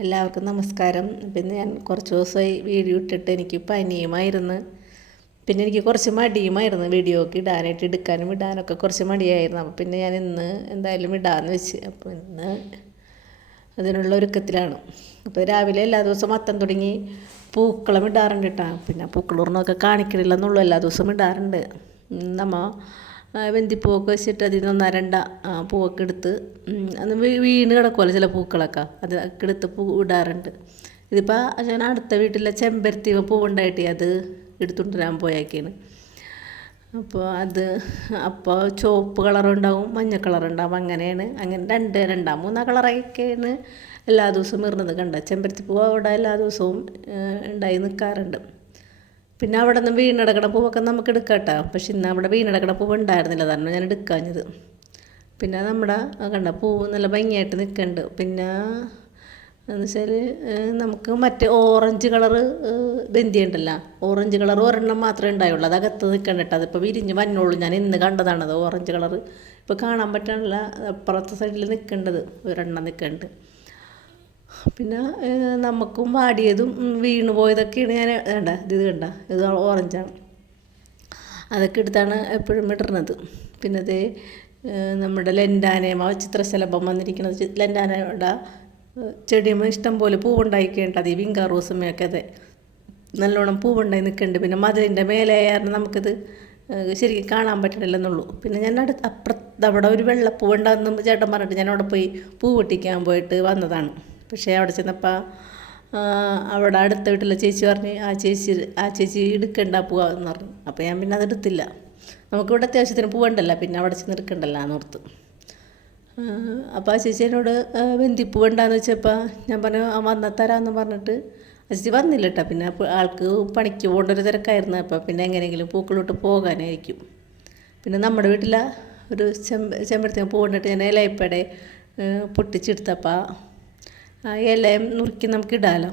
എല്ലാവർക്കും നമസ്കാരം. പിന്നെ ഞാൻ കുറച്ച് ദിവസമായി വീഡിയോ ഇട്ടിട്ട് എനിക്ക് പനിയുമായിരുന്നു. പിന്നെ എനിക്ക് കുറച്ച് മടിയുമായിരുന്നു വീഡിയോ ഒക്കെ ഇടാനായിട്ട്, എടുക്കാനും ഇടാനൊക്കെ കുറച്ച് മടിയായിരുന്നു. അപ്പോൾ പിന്നെ ഞാൻ ഇന്ന് എന്തായാലും ഇടാമെന്ന് വെച്ച്. അപ്പോൾ ഇന്ന് അതിനുള്ള ഒരുക്കത്തിലാണ്. അപ്പോൾ രാവിലെ എല്ലാ ദിവസവും മത്തം തുടങ്ങി പൂക്കളം ഇടാറുണ്ട് കേട്ടോ. പിന്നെ പൂക്കളൂർന്നൊക്കെ കാണിക്കണില്ലെന്നുള്ളൂ, എല്ലാ ദിവസവും ഇടാറുണ്ട്. നമ്മ വെന്തിപ്പൂവൊക്കെ വെച്ചിട്ട് അതിൽ നിന്ന് ഒന്നോ രണ്ടോ പൂവൊക്കെ എടുത്ത് അന്ന് വീണ് കിടക്കുമല്ലോ ചില പൂക്കളൊക്കെ, അതൊക്കെ എടുത്ത് പൂ ഇടാറുണ്ട്. ഇതിപ്പോൾ ഞാൻ അടുത്ത വീട്ടിലെ ചെമ്പരത്തി പൂവുണ്ടായിട്ട് അത് എടുത്തുകൊണ്ടുവരാൻ പോയേക്കാണ്. അപ്പോൾ ചുവപ്പ് കളറുണ്ടാവും, മഞ്ഞ കളറുണ്ടാവും, അങ്ങനെ രണ്ടാം മൂന്നാം കളറൊക്കെയാണ് എല്ലാ ദിവസവും ഇടുന്നത്. കണ്ട ചെമ്പരത്തി പൂവ് അവിടെ എല്ലാ ദിവസവും ഉണ്ടായി നിൽക്കാറുണ്ട്. പിന്നെ അവിടെ നിന്ന് വീണെടുക്കണ പൂവൊക്കെ നമുക്ക് എടുക്കാം കേട്ടോ. പക്ഷെ ഇന്ന് അവിടെ വീണെടുക്കണ പൂവ് ഉണ്ടായിരുന്നില്ല, അതാണ് ഞാൻ എടുക്കാഞ്ഞത്. പിന്നെ നമ്മുടെ കണ്ട പൂവ് നല്ല ഭംഗിയായിട്ട് നിൽക്കുന്നുണ്ട്. പിന്നെ എന്ന് വെച്ചാൽ നമുക്ക് മറ്റേ ഓറഞ്ച് കളറ് ബന്ദി ഉണ്ടല്ലോ, ഓറഞ്ച് കളർ ഒരെണ്ണം മാത്രമേ ഉണ്ടായുള്ളൂ, അത് അകത്ത് നിൽക്കണ്ട കേട്ടോ. അതിപ്പോൾ വിരിഞ്ഞ് വന്നോളൂ. ഞാൻ ഇന്ന് കണ്ടതാണത് ഓറഞ്ച് കളറ്. ഇപ്പോൾ കാണാൻ പറ്റാനുള്ള അപ്പുറത്തെ സൈഡിൽ നിൽക്കേണ്ടത് ഒരെണ്ണം നിൽക്കുന്നുണ്ട്. പിന്നെ നമുക്കും വാടിയതും വീണ് പോയതൊക്കെയാണ് ഞാൻ കണ്ട ഇത് ഓറഞ്ചാണ്, അതൊക്കെ എടുത്താണ് എപ്പോഴും ഇടുന്നത്. പിന്നെ അത് നമ്മുടെ ലെൻഡാനേമ ചിത്രശലഭം വന്നിരിക്കുന്നത്, ലെൻഡാനയുടെ ചെടിയുമ്പോൾ ഇഷ്ടം പോലെ പൂവുണ്ടായിക്കേണ്ട. അത് ഈ വിങ്കാറൂസമ്മയൊക്കെ അതെ നല്ലോണം പൂവുണ്ടായി നിൽക്കുന്നുണ്ട്. പിന്നെ മതിലിൻ്റെ മേലെ ആയിരുന്നു നമുക്കിത് ശരിക്കും കാണാൻ പറ്റണില്ലെന്നുള്ളൂ. പിന്നെ ഞാൻ അപ്പുറത്ത് അവിടെ ഒരു വെള്ളപ്പൂവുണ്ടാകുന്ന ചേട്ടൻ പറഞ്ഞിട്ട് ഞാൻ അവിടെ പോയി പൂ പൊട്ടിക്കാൻ പോയിട്ട് വന്നതാണ്. പക്ഷേ അവിടെ ചെന്നപ്പോൾ അവിടെ അടുത്ത വീട്ടിലെ ചേച്ചി പറഞ്ഞ് ആ ചേച്ചി എടുക്കണ്ട പൂവാന്ന് പറഞ്ഞു. അപ്പോൾ ഞാൻ പിന്നെ അതെടുത്തില്ല. നമുക്കിവിടെ അത്യാവശ്യത്തിന് പൂവുണ്ടല്ലോ, പിന്നെ അവിടെ ചെന്ന് എടുക്കണ്ടല്ലോ എന്നോർത്ത്. അപ്പോൾ ആ ചേച്ചി എന്നോട് വെന്തിപ്പൂ വേണ്ടാന്ന് വെച്ചപ്പോൾ ഞാൻ പറഞ്ഞു വന്നാൽ തരാമെന്ന് പറഞ്ഞിട്ട് ആ ചേച്ചി വന്നില്ല കേട്ടോ. പിന്നെ ആൾക്ക് പണിക്ക് പോകേണ്ട ഒരു തിരക്കായിരുന്നു. അപ്പോൾ പിന്നെ എങ്ങനെയെങ്കിലും പൂക്കളോട്ട് പോകാനായിരിക്കും. പിന്നെ നമ്മുടെ വീട്ടിലെ ഒരു ചെമ്പരത്തി പൂ കൊണ്ടിട്ട് ഞാൻ ഇലയപ്പടെ പൊട്ടിച്ചെടുത്തപ്പോൾ ആ ഇലയും നുറുക്കി നമുക്ക് ഇടാമല്ലോ.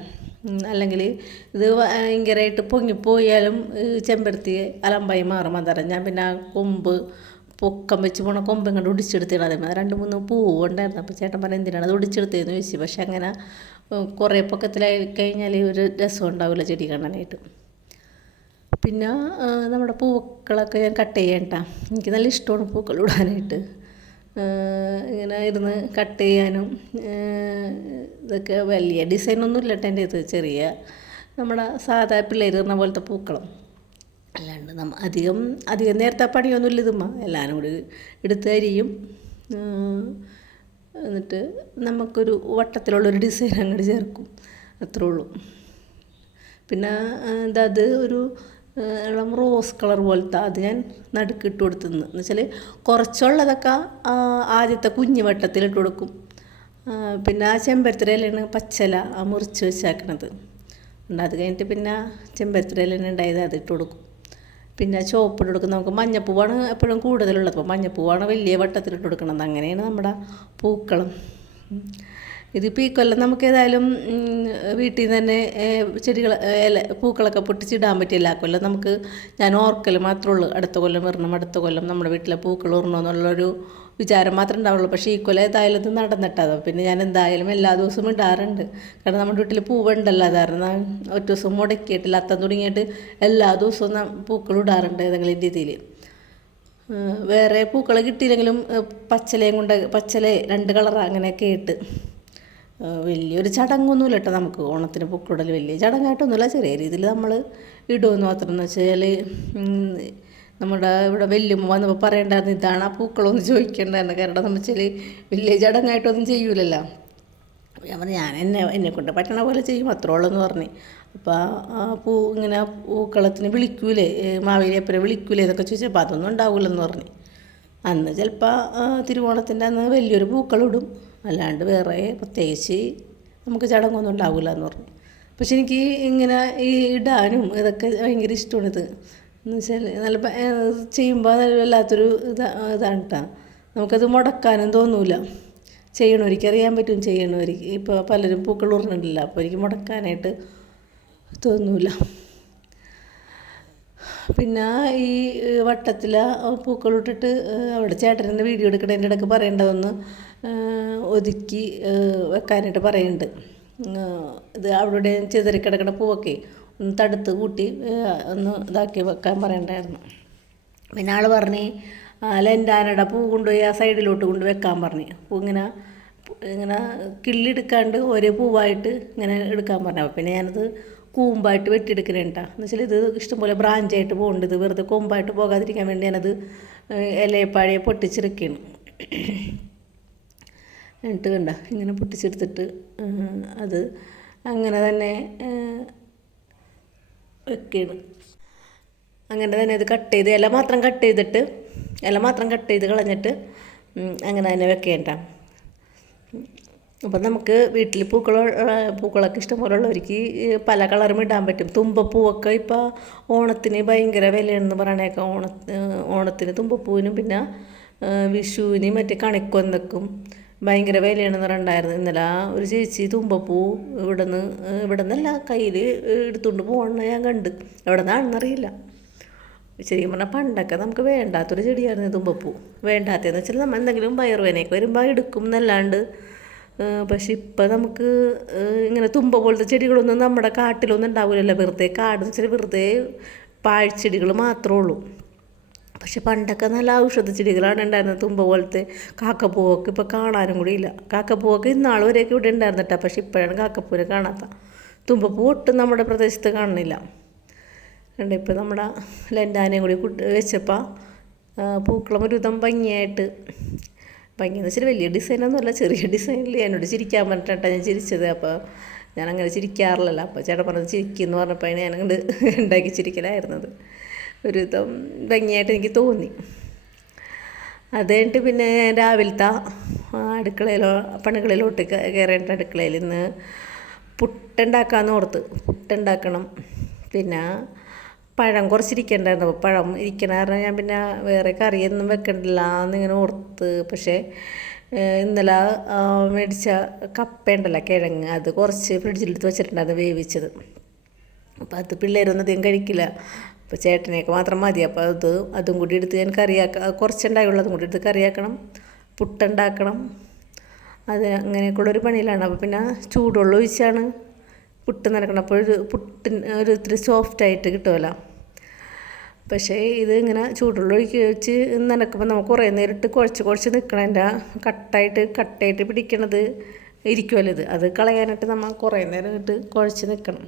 അല്ലെങ്കിൽ ഇത് ഭയങ്കരമായിട്ട് പൊങ്ങിപ്പോയാലും ചെമ്പരത്തി അലമ്പായി മാറും. അതറിയാം ഞാൻ പിന്നെ ആ കൊമ്പ് പൊക്കം വെച്ച് പോണ കൊമ്പും കണ്ട് ഒടിച്ചെടുത്തിടാം. അതേമാതിരി 2-3 പൂവ് ഉണ്ടായിരുന്നു. അപ്പോൾ ചേട്ടൻ പറഞ്ഞാൽ എന്തിനാണ് അത് ഒടിച്ചെടുത്തതെന്ന് ചോദിച്ചു. പക്ഷെ അങ്ങനെ കുറേ പൊക്കത്തിലായി കഴിഞ്ഞാൽ ഒരു രസം ഉണ്ടാവില്ല ചെടി കാണാനായിട്ട്. പിന്നെ നമ്മുടെ പൂക്കളൊക്കെ ഞാൻ കട്ട് ചെയ്യാൻ കേട്ടോ. എനിക്ക് നല്ല ഇഷ്ടമാണ് പൂക്കൾ ഇടാനായിട്ട്. ഇങ്ങനെ ഇരുന്ന് കട്ട് ചെയ്യാനും ഇതൊക്കെ വലിയ ഡിസൈനൊന്നും ഇല്ല കേട്ടോ എൻ്റെ ഇത്. ചെറിയ നമ്മുടെ സാധാ പിള്ളേർ ഇടുന്ന പോലത്തെ പൂക്കളം അല്ലാണ്ട് അധികം നേരത്തെ പണിയൊന്നുമില്ല. ഇതുമ്മ എല്ലാവരും കൂടി എടുത്ത് അരിയും, എന്നിട്ട് നമുക്കൊരു വട്ടത്തിലുള്ളൊരു ഡിസൈൻ അങ്ങോട്ട് ചേർക്കും, അത്രേ ഉള്ളൂ. പിന്നെ അത് ഒരു ഇളം റോസ് കളർ പോലത്തെ അത് ഞാൻ നടുക്കിട്ട് കൊടുത്തുനിന്ന് എന്ന് വെച്ചാൽ കുറച്ചുള്ളതൊക്കെ ആദ്യത്തെ കുഞ്ഞു വട്ടത്തിലിട്ട് കൊടുക്കും. പിന്നെ ആ ചെമ്പരത്തിരയിലാണ് പച്ചല മുറിച്ച് വെച്ചാക്കണത് ഉണ്ട്. അത് കഴിഞ്ഞിട്ട് പിന്നെ ചെമ്പരത്തിരയിലാണ് ഉണ്ടായത്, അത് ഇട്ട് കൊടുക്കും. പിന്നെ ചുവപ്പിട്ട് കൊടുക്കും. നമുക്ക് മഞ്ഞപ്പൂവാണ് എപ്പോഴും കൂടുതലുള്ളത്, അപ്പോൾ മഞ്ഞപ്പൂവാണ് വലിയ വട്ടത്തിലിട്ട് കൊടുക്കണത്. അങ്ങനെയാണ് നമ്മുടെ പൂക്കളം. ഇതിപ്പോൾ ഈ കൊല്ലം നമുക്ക് ഏതായാലും വീട്ടിൽ നിന്ന് തന്നെ പൂക്കളൊക്കെ പൊട്ടിച്ചിടാൻ പറ്റില്ല. ആ കൊല്ലം ഞാൻ ഓർക്കൽ മാത്രമേ ഉള്ളൂ, അടുത്ത കൊല്ലം വരണം, അടുത്ത കൊല്ലം നമ്മുടെ വീട്ടിലെ പൂക്കൾ ഇടണമെന്നുള്ളൊരു വിചാരം മാത്രമേ ഉണ്ടാവുള്ളൂ. പക്ഷേ ഈ കൊല്ലം ഏതായാലും ഇത് നടന്നിട്ടതോ. പിന്നെ ഞാൻ എന്തായാലും എല്ലാ ദിവസവും ഇടാറുണ്ട്. കാരണം നമ്മുടെ വീട്ടിൽ പൂവുണ്ടല്ലോ, അതായിരുന്നു ഒറ്റ ദിവസം മുടക്കിയിട്ടില്ല. അത്തം തുടങ്ങിയിട്ട് എല്ലാ ദിവസവും പൂക്കൾ ഇടാറുണ്ട് ഏതെങ്കിലും രീതിയിൽ. വേറെ പൂക്കൾ കിട്ടിയില്ലെങ്കിലും പച്ചല 2 കളർ അങ്ങനെയൊക്കെ ഇട്ട് വലിയൊരു ചടങ്ങൊന്നുമില്ല കേട്ടോ. നമുക്ക് ഓണത്തിന് പൂക്കളിടൽ വലിയ ചടങ്ങായിട്ടൊന്നുമില്ല, ചെറിയ രീതിയിൽ നമ്മൾ ഇടുമെന്ന് മാത്രം. എന്ന് വെച്ചാൽ നമ്മുടെ ഇവിടെ വല്യമ്മ വന്നപ്പോൾ പറയണ്ടായിരുന്നു ഇതാണ് ആ പൂക്കളൊന്നും ചോദിക്കേണ്ടായിരുന്നു. കാരണം എന്ന് വെച്ചാൽ വലിയ ചടങ്ങായിട്ടൊന്നും ചെയ്യൂലല്ലോ. അപ്പോൾ ഞാൻ പറഞ്ഞു എന്നെക്കൊണ്ട് പറ്റണ പോലെ ചെയ്യും, അത്രേ ഉള്ളൂ എന്ന് പറഞ്ഞു. അപ്പോൾ ആ ഇങ്ങനെ പൂക്കളത്തിന് വിളിക്കൂലേ, മാവേലിയപ്പനെ വിളിക്കൂലേ എന്നൊക്കെ ചോദിച്ചപ്പോൾ അതൊന്നും ഉണ്ടാവില്ലെന്ന് പറഞ്ഞു. അന്ന് ചിലപ്പോൾ തിരുവോണത്തിൻ്റെ അന്ന് വലിയൊരു പൂക്കളിടും, അല്ലാണ്ട് വേറെ പ്രത്യേകിച്ച് നമുക്ക് ചടങ്ങൊന്നും ഉണ്ടാവില്ല എന്ന് പറഞ്ഞു. പക്ഷെ എനിക്ക് ഇങ്ങനെ ഈ ഇടാനും ഇതൊക്കെ ഭയങ്കര ഇഷ്ടമാണിത്. എന്ന് വെച്ചാൽ നല്ല ചെയ്യുമ്പോൾ നല്ല വല്ലാത്തൊരു ഇതാണ് കേട്ടോ. നമുക്കത് മുടക്കാനും തോന്നൂല. ചെയ്യണവർക്ക് അറിയാൻ പറ്റും, ചെയ്യണവർക്ക് ഇപ്പോൾ പലരും പൂക്കൾ ഇടുന്നുണ്ടല്ലോ, അപ്പോൾ എനിക്ക് മുടക്കാനായിട്ട് തോന്നൂല. പിന്നെ ഈ വട്ടത്തിൽ പൂക്കളിട്ടിട്ട് അവിടെ ചേട്ടൻ്റെ വീഡിയോ എടുക്കണതിൻ്റെ ഇടയ്ക്ക് പറയേണ്ടതൊന്ന് ഒതുക്കി വെക്കാനായിട്ട് പറയുന്നുണ്ട്. ഇത് അവിടെ ചിതറിക്കിടക്കുന്ന പൂവൊക്കെ ഒന്ന് തടുത്ത് കൂട്ടി ഒന്ന് ഇതാക്കി വെക്കാൻ പറയണ്ടായിരുന്നു. പിന്നെ ആൾ പറഞ്ഞ് ലെൻഡാനയുടെ പൂ കൊണ്ടുപോയി ആ സൈഡിലോട്ട് കൊണ്ട് വെക്കാൻ പറഞ്ഞു. പൂ ഇങ്ങനെ കിള്ളിയെടുക്കാണ്ട് ഒരേ പൂവായിട്ട് ഇങ്ങനെ എടുക്കാൻ പറഞ്ഞു. അപ്പോൾ പിന്നെ ഞാനത് കൂമ്പായിട്ട് വെട്ടിയെടുക്കണേട്ടാ. എന്ന് വെച്ചാൽ ഇത് ഇഷ്ടംപോലെ ബ്രാഞ്ചായിട്ട് പോകുന്നുണ്ട്. ഇത് വെറുതെ കൊമ്പായിട്ട് പോകാതിരിക്കാൻ വേണ്ടി ഞാനത് ഇലയപ്പാഴയെ പൊട്ടിച്ചെടുക്കുകയാണ്. എന്നിട്ട് കണ്ട ഇങ്ങനെ പൊട്ടിച്ചെടുത്തിട്ട് അത് അങ്ങനെ തന്നെ വെക്കുകയാണ്. അങ്ങനെ തന്നെ ഇത് കട്ട് ചെയ്ത് ഇല മാത്രം കട്ട് ചെയ്ത് കളഞ്ഞിട്ട് അങ്ങനെ തന്നെ വെക്കേണ്ട. അപ്പം നമുക്ക് വീട്ടിൽ പൂക്കളൊക്കെ ഇഷ്ടംപോലെ ഉള്ളവർക്ക് പല കളറും ഇടാൻ പറ്റും. തുമ്പപ്പൂവൊക്കെ ഇപ്പോൾ ഓണത്തിന് ഭയങ്കര വിലയാണെന്ന് പറയണേക്കാം. ഓണത്തിന് തുമ്പപ്പൂവിനും പിന്നെ വിഷുവിന് മറ്റേ കണിക്കൊന്നക്കും ഭയങ്കര വിലയാണെന്ന് പറഞ്ഞിട്ടുണ്ടായിരുന്നു. ഇന്നലെ ഒരു ചേച്ചി തുമ്പപ്പൂ ഇവിടെ നിന്നല്ല കയ്യിൽ എടുത്തുകൊണ്ട് പോകണമെന്ന് ഞാൻ കണ്ട്. എവിടെ നിന്നാണെന്നറിയില്ല. ശരിക്കും പറഞ്ഞാൽ പണ്ടൊക്കെ നമുക്ക് വേണ്ടാത്തൊരു ചെടിയായിരുന്നു തുമ്പപ്പൂ. വേണ്ടാത്തതെന്ന് വെച്ചാൽ നമ്മൾ എന്തെങ്കിലും വയറുവേനയൊക്കെ വരുമ്പോൾ എടുക്കും എന്നല്ലാണ്ട്. പക്ഷെ ഇപ്പം നമുക്ക് ഇങ്ങനെ തുമ്പ പോലത്തെ ചെടികളൊന്നും നമ്മുടെ കാട്ടിലൊന്നും ഉണ്ടാവില്ലല്ലോ. വെറുതെ കാടെന്ന് വെച്ചാൽ വെറുതെ പാഴ്ചെടികൾ മാത്രമേ ഉള്ളൂ. പക്ഷെ പണ്ടൊക്കെ നല്ല ഔഷധ ചെടികളാണ് ഉണ്ടായിരുന്നത്. തുമ്പ പോലത്തെ കാക്കപ്പൂവൊക്കെ ഇപ്പോൾ കാണാനും കൂടി ഇല്ല. കാക്കപ്പൂവൊക്കെ ഇന്നാൾ വരെയൊക്കെ ഇവിടെ ഉണ്ടായിരുന്നിട്ടാ. പക്ഷെ ഇപ്പോഴാണ് കാക്കപ്പൂവിനെ കാണാത്ത. തുമ്പപ്പൂ ഒട്ടും നമ്മുടെ പ്രദേശത്ത് കാണുന്നില്ല. കണ്ട് ഇപ്പോൾ നമ്മുടെ ലെൻഡാനയും കൂടി വെച്ചപ്പോൾ പൂക്കളം ഒരു വിധം ഭംഗിയായിട്ട്. ഭംഗിയെന്ന് വെച്ചാൽ വലിയ ഡിസൈനൊന്നുമല്ല, ചെറിയ ഡിസൈനിൽ എന്നോട് ചിരിക്കാൻ പറഞ്ഞിട്ടാണ് ഞാൻ ചിരിച്ചത്. അപ്പോൾ ഞാനങ്ങനെ ചിരിക്കാറില്ലല്ലോ. അപ്പോൾ ചേട്ടൻ പറഞ്ഞത് ചിരിക്കുമെന്ന് പറഞ്ഞപ്പോഴാണ് ഞാനങ്ങോട്ട് ഉണ്ടാക്കി ചിരിക്കലായിരുന്നത്. ഒരു വിധം ഭംഗിയായിട്ട് എനിക്ക് തോന്നി. അത് കഴിഞ്ഞിട്ട് പിന്നെ രാവിലത്തെ പണികളിലോട്ട് കയറേണ്ട അടുക്കളയിൽ ഇന്ന് പുട്ടുണ്ടാക്കാമെന്ന് ഓർത്ത്. പുട്ടുണ്ടാക്കണം. പിന്നെ പഴം കുറച്ചിരിക്കണ്ടായിരുന്നു. അപ്പോൾ പഴം ഇരിക്കണ കാരണം ഞാൻ പിന്നെ വേറെ കറിയൊന്നും വെക്കണ്ടില്ല എന്നിങ്ങനെ ഓർത്ത്. പക്ഷേ ഇന്നലെ മേടിച്ച കപ്പയുണ്ടല്ലോ, കിഴങ്ങ്, അത് കുറച്ച് ഫ്രിഡ്ജിലെടുത്ത് വെച്ചിട്ടുണ്ടായിരുന്നു വേവിച്ചത്. അപ്പോൾ അത് പിള്ളേരൊന്നും അധികം കഴിക്കില്ല. അപ്പോൾ ചേട്ടനെയൊക്കെ മാത്രം മതി. അപ്പോൾ അതും കൂടി എടുത്ത് ഞാൻ കുറച്ചുണ്ടായുള്ളൂ. അതും കൂടി എടുത്ത് കറിയാക്കണം, പുട്ടുണ്ടാക്കണം. അത് അങ്ങനെയൊക്കെയുള്ളൊരു പണിയിലാണ്. അപ്പോൾ പിന്നെ ചൂടുവെള്ളം ഒഴിച്ചാണ് പുട്ട് നനക്കണം. അപ്പോൾ ഒരു ഇത്തിരി സോഫ്റ്റായിട്ട് കിട്ടുമല്ലോ. പക്ഷേ ഇത് ഇങ്ങനെ ചൂടുവെള്ളം ഒഴിച്ച് നനക്കുമ്പോൾ നമുക്ക് കുറേ നേരിട്ട് കുഴച്ച് നിൽക്കണം. എൻ്റെ കട്ടായിട്ട് പിടിക്കണത് ഇരിക്കുമല്ലോ. അത് കളയാനായിട്ട് നമ്മൾ കുറേ നേരം ഇട്ട് കുഴച്ച് നിൽക്കണം.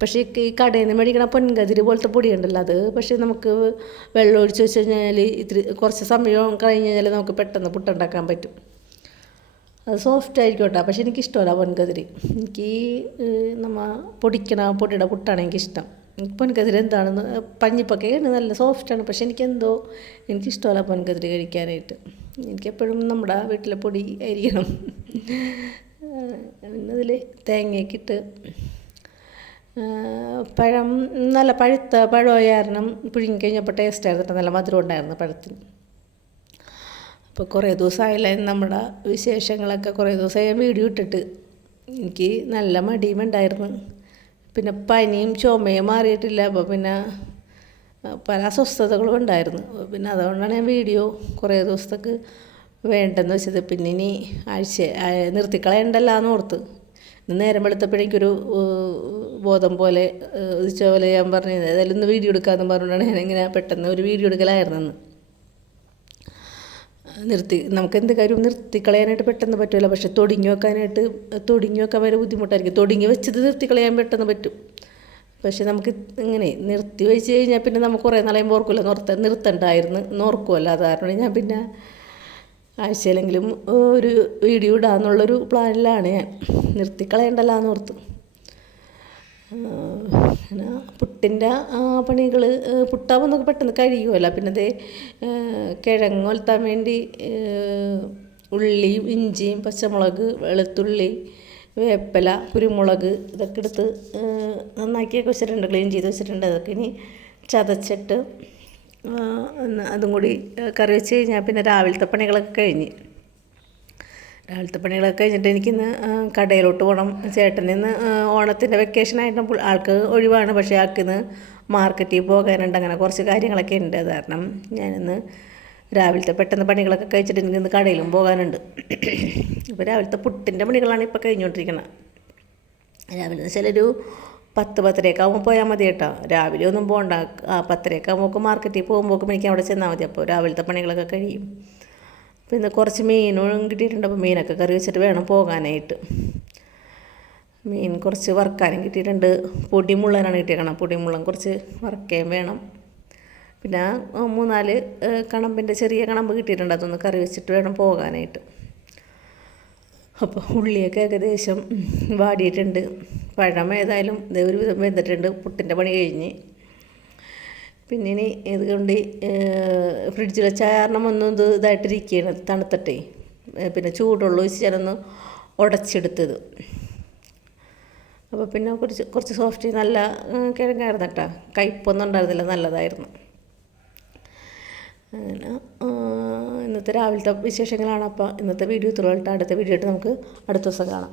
പക്ഷേ ഈ കടയിൽ നിന്ന് മേടിക്കണ പൊൻകതിര് പോലത്തെ പൊടിയുണ്ടല്ലോ, അത് പക്ഷേ നമുക്ക് വെള്ളം ഒഴിച്ച് വെച്ച് കഴിഞ്ഞാൽ കുറച്ച് സമയം കഴിഞ്ഞ് കഴിഞ്ഞാൽ നമുക്ക് പെട്ടെന്ന് പുട്ടുണ്ടാക്കാൻ പറ്റും. അത് സോഫ്റ്റ് ആയിരിക്കും കേട്ടോ. പക്ഷെ എനിക്കിഷ്ടമല്ല പൊൻകതിര്. എനിക്ക് പൊടിയുടെ പുട്ടാണ് എനിക്കിഷ്ടം. പൊൻകതിര് എന്താണെന്ന് പഞ്ഞിപ്പൊക്കെയാണ് നല്ല സോഫ്റ്റാണ്. പക്ഷെ എനിക്കിഷ്ടമല്ല പൊൻകതിര് കഴിക്കാനായിട്ട്. എനിക്കെപ്പോഴും നമ്മുടെ വീട്ടിലെ പൊടി ആയിരിക്കണം. പിന്നെ അതിൽ തേങ്ങയൊക്കെ ഇട്ട് പഴം നല്ല പഴുത്ത പഴമായ കാരണം പുഴുങ്ങി കഴിഞ്ഞപ്പോൾ ടേസ്റ്റ് ആയിരുന്നു. നല്ല മധുരം ഉണ്ടായിരുന്നു പഴത്തിന്. അപ്പോൾ കുറേ ദിവസമായില്ല നമ്മുടെ വിശേഷങ്ങളൊക്കെ. കുറേ ദിവസമായി ഞാൻ വീഡിയോ ഇട്ടിട്ട്. എനിക്ക് നല്ല മടിയും ഉണ്ടായിരുന്നു. പിന്നെ പനിയും ചുമയും മാറിയിട്ടില്ല. അപ്പോൾ പിന്നെ പല അസ്വസ്ഥതകളും ഉണ്ടായിരുന്നു. പിന്നെ അതുകൊണ്ടാണ് ഞാൻ വീഡിയോ കുറേ ദിവസത്തേക്ക് വേണ്ടെന്ന് വെച്ചത്. പിന്നെ ഇനി നിർത്തിക്കളയണ്ടല്ലോ എന്ന് ഓർത്ത്. നേരം വെളുത്തപ്പോഴേക്കൊരു ബോധം പോലെ ഉദിച്ച പോലെ ഞാൻ പറഞ്ഞു ഏതായാലും ഒന്ന് വീഡിയോ എടുക്കാമെന്ന് പറഞ്ഞുകൊണ്ടാണ് ഞാനിങ്ങനെ പെട്ടെന്ന് ഒരു വീഡിയോ എടുക്കലായിരുന്നെന്ന്. നമുക്ക് എന്ത് കാര്യം നിർത്തിക്കളയാനായിട്ട് പെട്ടെന്ന് പറ്റുമല്ലോ. പക്ഷെ തൊടിങ്ങി വെക്കാൻ വരെ ബുദ്ധിമുട്ടായിരിക്കും. തൊടിങ്ങി വെച്ചത് നിർത്തിക്കളയാൻ പെട്ടെന്ന് പറ്റും. പക്ഷെ നമുക്ക് ഇങ്ങനെ നിർത്തി വെച്ച് കഴിഞ്ഞാൽ പിന്നെ നമുക്ക് കുറേ നാളെയും ഓർക്കുമല്ലോ, നിർത്തണ്ടായിരുന്നു ഓർക്കുമല്ലോ. അത് കാരണം ഞാൻ പിന്നെ ആഴ്ചയിലെങ്കിലും ഒരു വീഡിയോ ഇടാമെന്നുള്ളൊരു പ്ലാനിലാണ് ഞാൻ. നിർത്തിക്കളയണ്ടല്ലോ എന്നോർത്ത്. പിന്നെ പുട്ടിൻ്റെ പണികൾ പുട്ടാകുമ്പോൾ നമുക്ക് പെട്ടെന്ന് കഴിയുമല്ലോ. പിന്നെ അതേ കിഴങ്ങ് ഒലത്താൻ വേണ്ടി ഉള്ളിയും ഇഞ്ചിയും പച്ചമുളക് വെളുത്തുള്ളി വേപ്പില കുരുമുളക് ഇതൊക്കെ എടുത്ത് നന്നാക്കിയൊക്കെ വെച്ചിട്ടുണ്ട്, ക്ലീൻ ചെയ്ത് വെച്ചിട്ടുണ്ട്. അതൊക്കെ ഇനി ചതച്ചിട്ട് അതും കൂടി കറി വെച്ച് കഴിഞ്ഞാൽ പിന്നെ രാവിലത്തെ പണികളൊക്കെ കഴിഞ്ഞിട്ട് എനിക്കിന്ന് കടയിലോട്ട് പോകണം. ചേട്ടനിന്ന് ഓണത്തിൻ്റെ വെക്കേഷനായിട്ട് ആൾക്ക് ഒഴിവാണ്. പക്ഷേ ആൾക്കിന്ന് മാർക്കറ്റിൽ പോകാനുണ്ട്. അങ്ങനെ കുറച്ച് കാര്യങ്ങളൊക്കെ ഉണ്ട്. അത് കാരണം ഞാനിന്ന് രാവിലത്തെ പെട്ടെന്ന് പണികളൊക്കെ കഴിച്ചിട്ട് എനിക്കിന്ന് കടയിലും പോകാനുണ്ട്. അപ്പോൾ രാവിലത്തെ പുട്ടിൻ്റെ പണികളാണ് ഇപ്പോൾ കഴിഞ്ഞുകൊണ്ടിരിക്കുന്നത്. രാവിലെ എന്ന് വെച്ചാൽ ഒരു 10-10:30 ആകുമ്പോൾ പോയാൽ മതി കേട്ടോ. രാവിലെ ഒന്നും പോകണ്ട. 10:30 ആകുമ്പോൾ മാർക്കറ്റിൽ പോകുമ്പോൾ എനിക്ക് അവിടെ ചെന്നാൽ മതി. അപ്പോൾ രാവിലത്തെ പണികളൊക്കെ കഴിയും. അപ്പോൾ ഇന്ന് കുറച്ച് മീനും കിട്ടിയിട്ടുണ്ട്. അപ്പോൾ മീനൊക്കെ കറി വെച്ചിട്ട് വേണം പോകാനായിട്ട്. മീൻ കുറച്ച് വറുക്കാനും കിട്ടിയിട്ടുണ്ട്. പൊടിമുള്ളനാണ് കിട്ടിയേക്കണം. പൊടിമുള്ളൻ കുറച്ച് വറുക്കുകയും വേണം. പിന്നെ 3-4 കണമ്പിൻ്റെ ചെറിയ കണമ്പ് കിട്ടിയിട്ടുണ്ട്. അതൊന്ന് കറി വെച്ചിട്ട് വേണം പോകാനായിട്ട്. അപ്പോൾ ഉള്ളിയൊക്കെ ഏകദേശം വാടിയിട്ടുണ്ട്. പഴം ഏതായാലും ഒരു വിധം വെന്തിട്ടുണ്ട്. പുട്ടിൻ്റെ പണി കഴിഞ്ഞ്. പിന്നെ ഇനി ഇതുകൊണ്ട് ഫ്രിഡ്ജിൽ വെച്ച കാരണം ഒന്നും ഇതായിട്ടിരിക്കുകയാണ്, തണുത്തിട്ടേ. പിന്നെ ചൂടുള്ള ഒഴിച്ച് ഞാനൊന്ന് ഉടച്ചെടുത്തത്. അപ്പോൾ പിന്നെ കുറച്ച് സോഫ്റ്റ് നല്ല കിഴങ്ങായിരുന്നു കേട്ടോ. കയ്പൊന്നും ഉണ്ടായിരുന്നില്ല, നല്ലതായിരുന്നു. അങ്ങനെ ഇന്നത്തെ രാവിലത്തെ വിശേഷങ്ങളാണ്. അപ്പോൾ ഇന്നത്തെ വീഡിയോ ഇത്രയും. അടുത്ത വീഡിയോ ആയിട്ട് നമുക്ക് അടുത്ത ദിവസം കാണാം.